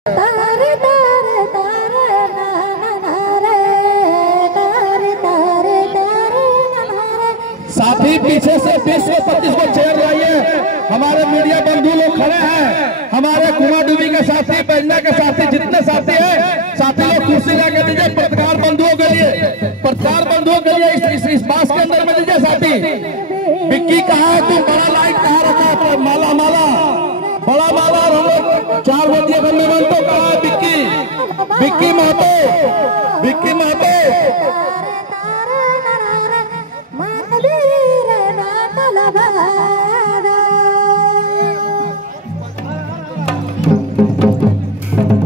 साथी पीछे से 20-25 को चेयर लाइए। हमारे मीडिया बंधु लोग खड़े हैं, हमारे कुमार डूबी के साथी, बैजना के साथी, जितने साथी हैं साथी लोग कुर्सी लाके दीजिए। पत्रकार बंधुओं के लिए इस बास के अंदर में दीजिए साथी। बिक्की कहाँ है? तुम बड़ा लाइट कहाँ रखा है? माला माला बड़ा माला और हम लोग 4 बजे घर में बन तो कहाँ है? बिक्की महतो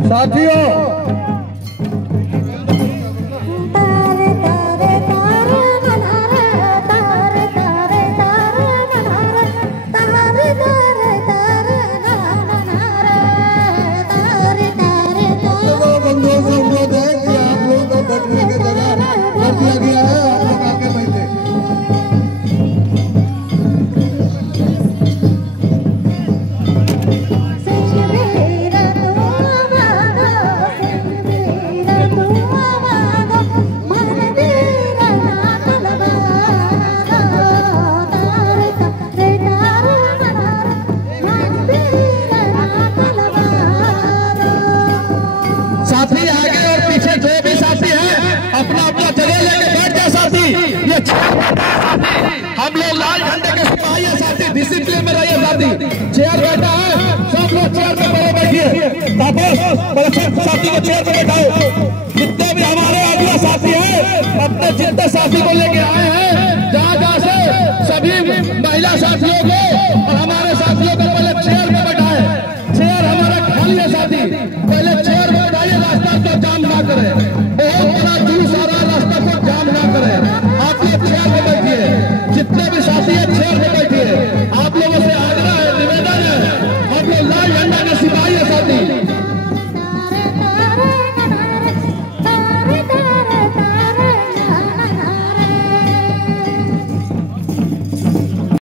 साथियों, हम लोग लाल झंडे के सिपाही हैं साथी। डिसिप्लिन में रहिए साथी। चेयर बैठा है, सब लोग चेयर पे बड़े बैठिए। साथी को चेयर पे बैठाओ। जितने भी हमारे आदिवासी साथी हैं, अपने जितने साथी को लेके आए हैं, जहाँ से सभी महिला साथियों को और